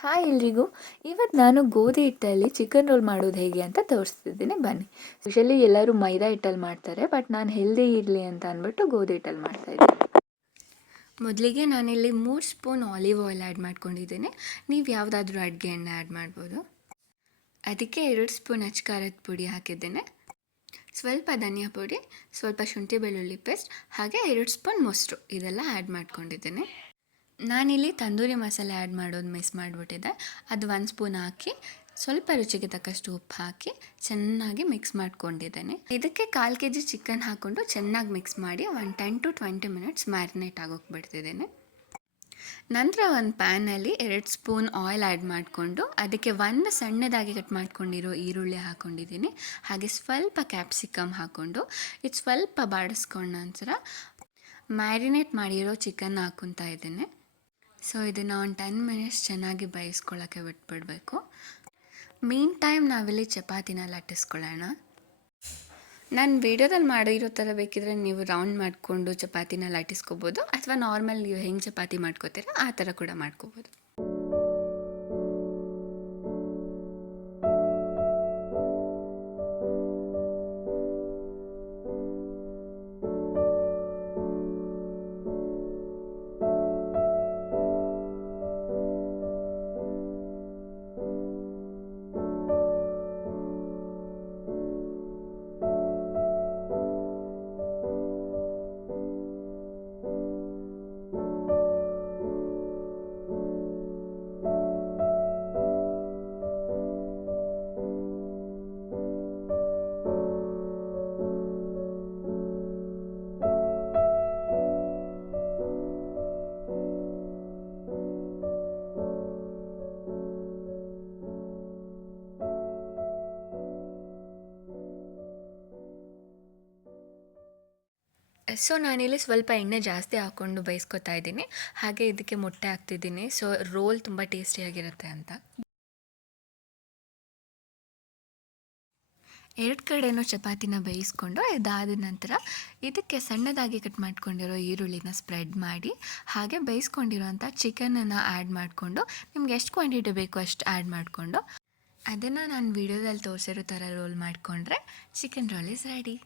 Hi ಎಲ್ರಿಗೂ. ಇವತ್ತು ನಾನು ಗೋಧಿ ಹಿಟ್ಟಲ್ಲಿ ಚಿಕನ್ ರೋಲ್ ಮಾಡೋದು ಹೇಗೆ ಅಂತ ತೋರಿಸ್ತಿದ್ದೀನಿ, ಬನ್ನಿ. ಯೂಶಲಿ ಎಲ್ಲರೂ ಮೈದಾ ಹಿಟ್ಟಲ್ಲಿ ಮಾಡ್ತಾರೆ, ಬಟ್ ನಾನು ಹೆಲ್ದಿ ಇರಲಿ ಅಂತ ಅಂದ್ಬಿಟ್ಟು ಗೋಧಿ ಹಿಟ್ಟಲ್ಲಿ ಮಾಡ್ತಾಯಿದ್ದೀನಿ. ಮೊದಲಿಗೆ ನಾನಿಲ್ಲಿ 3 ಸ್ಪೂನ್ ಆಲಿವ್ ಆಯಿಲ್ ಆ್ಯಡ್ ಮಾಡ್ಕೊಂಡಿದ್ದೀನಿ. ನೀವು ಯಾವುದಾದ್ರೂ ಅಡುಗೆ ಎಣ್ಣೆ ಆ್ಯಡ್ ಮಾಡ್ಬೋದು. ಅದಕ್ಕೆ 2 ಸ್ಪೂನ್ ಖಾರದ ಪುಡಿ ಹಾಕಿದ್ದೇನೆ, ಸ್ವಲ್ಪ ಧನಿಯಾ ಪುಡಿ, ಸ್ವಲ್ಪ ಶುಂಠಿ ಬೆಳ್ಳುಳ್ಳಿ ಪೇಸ್ಟ್, ಹಾಗೆ 2 ಸ್ಪೂನ್ ಮೊಸರು, ಇದೆಲ್ಲ ಆ್ಯಡ್ ಮಾಡ್ಕೊಂಡಿದ್ದೇನೆ. ನಾನಿಲ್ಲಿ ತಂದೂರಿ ಮಸಾಲೆ ಆ್ಯಡ್ ಮಾಡೋದು ಮಿಸ್ ಮಾಡಿಬಿಟ್ಟಿದ್ದೆ. ಅದು 1 ಸ್ಪೂನ್ ಹಾಕಿ ಸ್ವಲ್ಪ ರುಚಿಗೆ ತಕ್ಕಷ್ಟು ಉಪ್ಪು ಹಾಕಿ ಚೆನ್ನಾಗಿ ಮಿಕ್ಸ್ ಮಾಡ್ಕೊಂಡಿದ್ದೇನೆ. ಇದಕ್ಕೆ 1/4 kg ಚಿಕನ್ ಹಾಕ್ಕೊಂಡು ಚೆನ್ನಾಗಿ ಮಿಕ್ಸ್ ಮಾಡಿ ಒಂದು 10 to 20 ಮಿನಿಟ್ಸ್ ಮ್ಯಾರಿನೇಟ್ ಆಗೋಕ್ಕೆ ಬಿಡ್ತಿದ್ದೇನೆ. ನಂತರ ಒಂದು ಪ್ಯಾನಲ್ಲಿ 2 ಸ್ಪೂನ್ ಆಯಿಲ್ ಆ್ಯಡ್ ಮಾಡಿಕೊಂಡು ಅದಕ್ಕೆ ಒಂದು ಸಣ್ಣದಾಗಿ ಕಟ್ ಮಾಡ್ಕೊಂಡಿರೋ ಈರುಳ್ಳಿ ಹಾಕ್ಕೊಂಡಿದ್ದೀನಿ, ಹಾಗೆ ಸ್ವಲ್ಪ ಕ್ಯಾಪ್ಸಿಕಮ್ ಹಾಕ್ಕೊಂಡು ಇದು ಸ್ವಲ್ಪ ಬಾಡಿಸ್ಕೊಂಡ ನಂತರ ಮ್ಯಾರಿನೇಟ್ ಮಾಡಿರೋ ಚಿಕನ್ ಹಾಕ್ಕೊತಾ ಇದ್ದೇನೆ. ಸೊ ಇದನ್ನು ಒಂದು 10 ಮಿನಿಟ್ಸ್ ಚೆನ್ನಾಗಿ ಬೇಯಿಸ್ಕೊಳ್ಳೋಕ್ಕೆ ಬಿಟ್ಬಿಡಬೇಕು. ಮೀನ್ ಟೈಮ್ ನಾವಿಲ್ಲಿ ಚಪಾತಿನ ಲಟ್ಟಿಸ್ಕೊಳ್ಳೋಣ. ನಾನು ವೀಡಿಯೋದಲ್ಲಿ ಮಾಡಿರೋ ಥರ ಬೇಕಿದ್ರೆ ನೀವು ರೌಂಡ್ ಮಾಡಿಕೊಂಡು ಚಪಾತಿನ ಲಟ್ಟಿಸ್ಕೋಬೋದು, ಅಥವಾ ನಾರ್ಮಲ್ ನೀವು ಹೆಂಗೆ ಚಪಾತಿ ಮಾಡ್ಕೋತೀರ ಆ ಥರ ಕೂಡ ಮಾಡ್ಕೋಬೋದು. ಸೊ ನಾನಿಲ್ಲಿ ಸ್ವಲ್ಪ ಎಣ್ಣೆ ಜಾಸ್ತಿ ಹಾಕ್ಕೊಂಡು ಬೇಯಿಸ್ಕೊತಾ ಇದ್ದೀನಿ, ಹಾಗೆ ಇದಕ್ಕೆ ಮೊಟ್ಟೆ ಹಾಕ್ತಿದ್ದೀನಿ. ಸೊ ರೋಲ್ ತುಂಬ ಟೇಸ್ಟಿಯಾಗಿರುತ್ತೆ ಅಂತ. 2 ಕಡೆಯೂ ಚಪಾತಿನ ಬೇಯಿಸ್ಕೊಂಡು ಇದಾದ ನಂತರ ಇದಕ್ಕೆ ಸಣ್ಣದಾಗಿ ಕಟ್ ಮಾಡ್ಕೊಂಡಿರೋ ಈರುಳ್ಳಿನ ಸ್ಪ್ರೆಡ್ ಮಾಡಿ ಹಾಗೆ ಬೇಯಿಸ್ಕೊಂಡಿರೋಂಥ ಚಿಕನನ್ನು ಆ್ಯಡ್ ಮಾಡಿಕೊಂಡು ನಿಮ್ಗೆ ಎಷ್ಟು ಕ್ವಾಂಟಿಟಿ ಬೇಕೋ ಅಷ್ಟು ಆ್ಯಡ್ ಮಾಡಿಕೊಂಡು ಅದನ್ನು ನಾನು ವೀಡಿಯೋದಲ್ಲಿ ತೋರಿಸಿರೋ ಥರ ರೋಲ್ ಮಾಡಿಕೊಂಡ್ರೆ ಚಿಕನ್ ರೋಲ್ ಇಸ್ ರೆಡಿ.